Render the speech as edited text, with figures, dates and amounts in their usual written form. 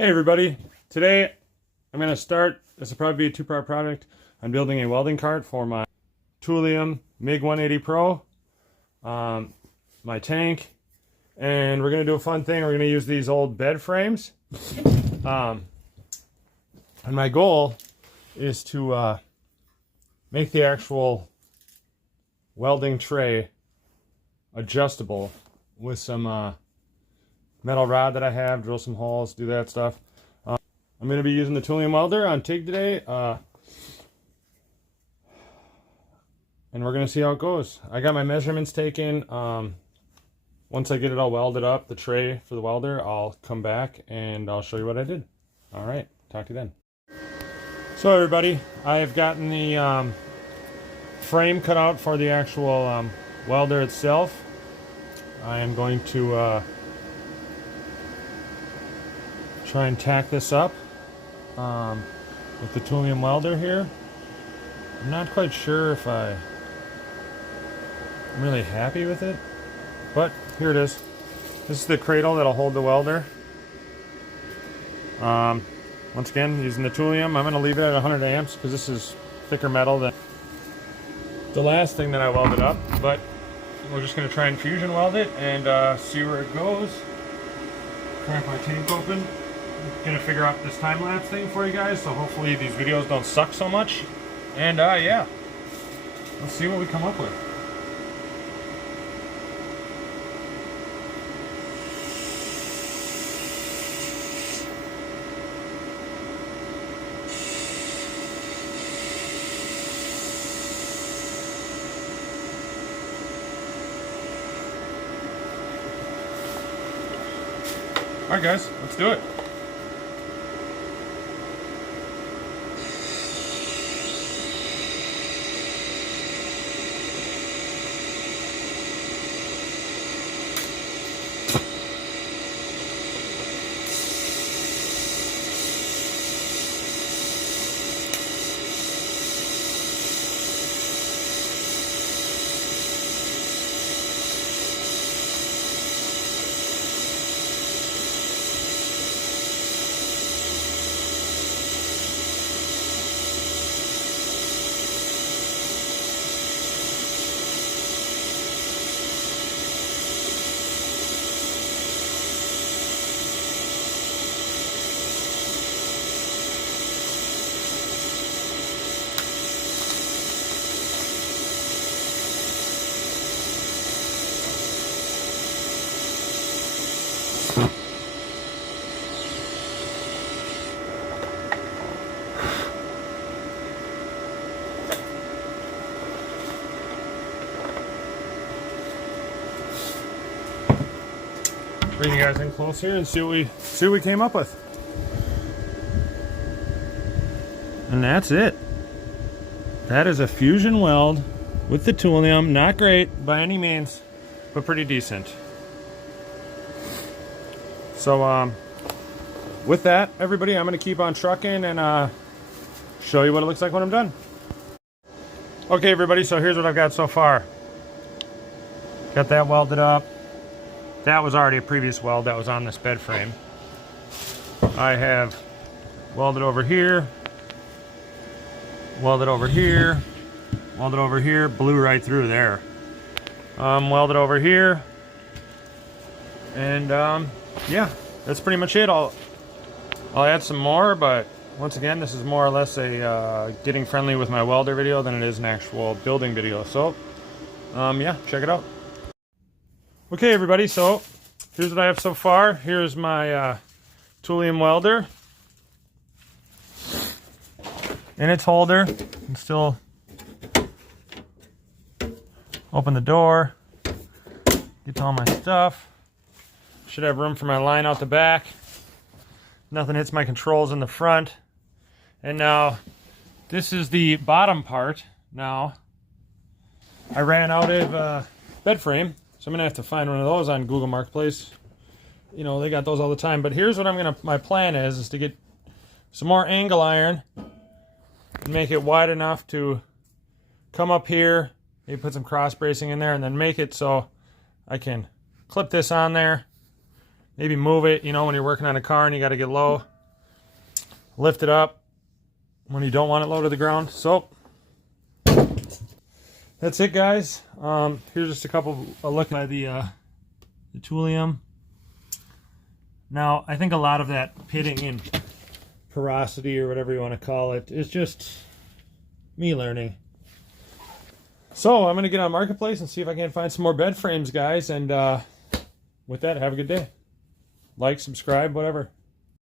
Hey everybody, today I'm going to start, this will probably be a two-part project. I'm building a welding cart for my Thulium MiG 180 Pro, my tank, and we're going to do a fun thing. We're going to use these old bed frames, and my goal is to make the actual welding tray adjustable with some metal rod that I have, drill some holes, do that stuff. I'm going to be using the Thulium welder on TIG today, and we're going to see how it goes. I got my measurements taken. Once I get it all welded up, the tray for the welder, I'll come back and I'll show you what I did. Alright, talk to you then. So everybody, I have gotten the frame cut out for the actual welder itself. I am going to try and tack this up with the Thulium welder here. I'm not quite sure if I'm really happy with it, but here it is. This is the cradle that'll hold the welder. Once again, using the Thulium, I'm going to leave it at 100 amps because this is thicker metal than the last thing that I welded up, but we're just going to try and fusion weld it and see where it goes. Crack my tank open. Gonna figure out this time-lapse thing for you guys, so hopefully these videos don't suck so much. And yeah, let's see what we come up with. Alright guys, let's do it. Bring you guys in close here and see what we came up with. And that's it. That is a fusion weld with the Thulium. Not great by any means, but pretty decent. So with that, everybody, I'm going to keep on trucking and show you what it looks like when I'm done. Okay, everybody, so here's what I've got so far. Got that welded up. That was already a previous weld that was on this bed frame. I have welded over here, welded over here, welded over here, blew right through there. Welded over here, and yeah, that's pretty much it. I'll add some more, but once again, this is more or less a getting friendly with my welder video than it is an actual building video. So yeah, check it out. Okay everybody, so here's what I have so far. Here's my Thulium welder in its holder. And still open the door, get to all my stuff. Should have room for my line out the back. Nothing hits my controls in the front. And now this is the bottom part. Now I ran out of bed frame. So I'm going to have to find one of those on Google Marketplace. You know, they got those all the time. But here's what my plan is to get some more angle iron and make it wide enough to come up here, maybe put some cross bracing in there, and then make it so I can clip this on there, maybe move it, you know, when you're working on a car and you got to get low. Lift it up when you don't want it low to the ground. So that's it, guys. Here's just a couple of look at the Thulium. Now, I think a lot of that pitting and porosity, or whatever you want to call it, is just me learning. So I'm going to get on Marketplace and see if I can find some more bed frames, guys. And with that, have a good day. Like, subscribe, whatever.